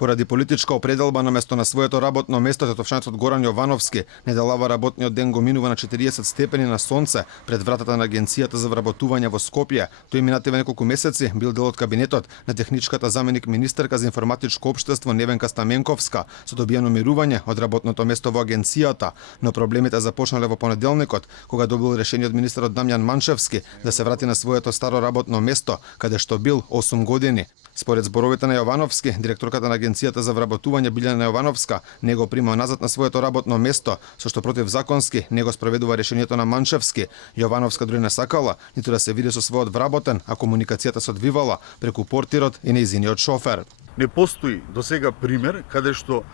Поради политичка определба на место на своето работно место, тетовшанецот Горан Јовановски неделава работниот ден го минува на 40 степени на сонце пред вратата на Агенцијата за вработување во Скопје. Тој минативе неколку месеци бил дел од кабинетот на техничката заменик министерка за информатичко општество Невенка Стаменковска со добиено мирување од работното место во агенцијата, но проблемите започнале во понеделникот кога добил решение од министерот Дамјан Манчевски да се врати на своето старо работно место каде што бил 8 години. Според зборовите на Јовановски, директорката на Агенцијата за вработување Билјана Јовановска не го прима назад на своето работно место, со што противзаконски не го спроведува решението на Манчевски. Јовановска дури не сакала ниту да се види со својот вработен, а комуникацијата се одвивала преку портирот и нејзиниот шофер. Не постои до сега пример каде што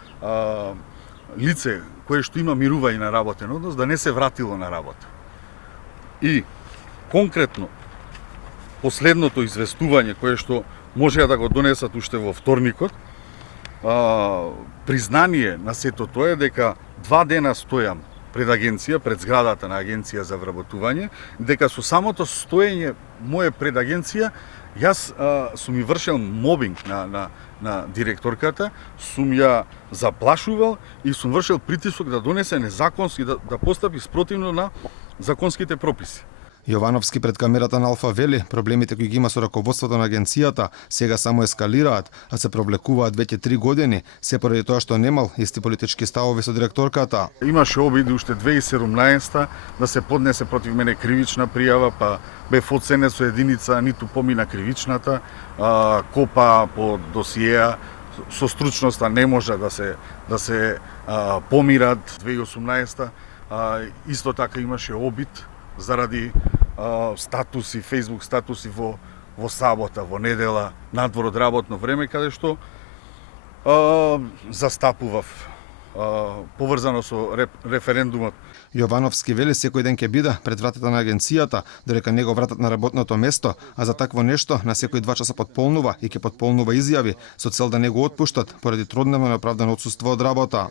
лице кое што има мирување на работен однос да не се вратило на работа. И конкретно последното известување кое што можеа да го донесат уште во вторникот, признание на сето тоа е дека 2 дена стојам пред агенција, пред зградата на Агенција за вработување, дека со самото стоење мое пред агенција, јас сум и вршел мобинг на директорката, сум ја заплашувал и сум вршел притисок да донесе незаконски, да постапи спротивно на законските прописи. Јовановски пред камерата на Алфа вели, проблемите кои ги има со раководството на агенцијата сега само ескалираат, а се провлекуваат веќе 3 години, се поради тоа што немал исти политички ставови со директорката. Имаше обиди уште 2017 да се поднесе против мене кривична пријава, па бев оценет со единица, ниту помина кривичната, копа по досиеа, со стручноста не може да се помират 2018. Исто така имаше обид заради статуси, Facebook статуси во сабота, во недела, надвор од работно време, каде што застапував поврзано со референдумот. Јовановски вели секој ден ќе биде пред вратата на агенцијата, додека не го вратат на работното место, а за такво нешто на секој 2 часа потполнува и ќе потполнува изјави со цел да не го отпуштат поради трудневно неоправдано отсуство од работа.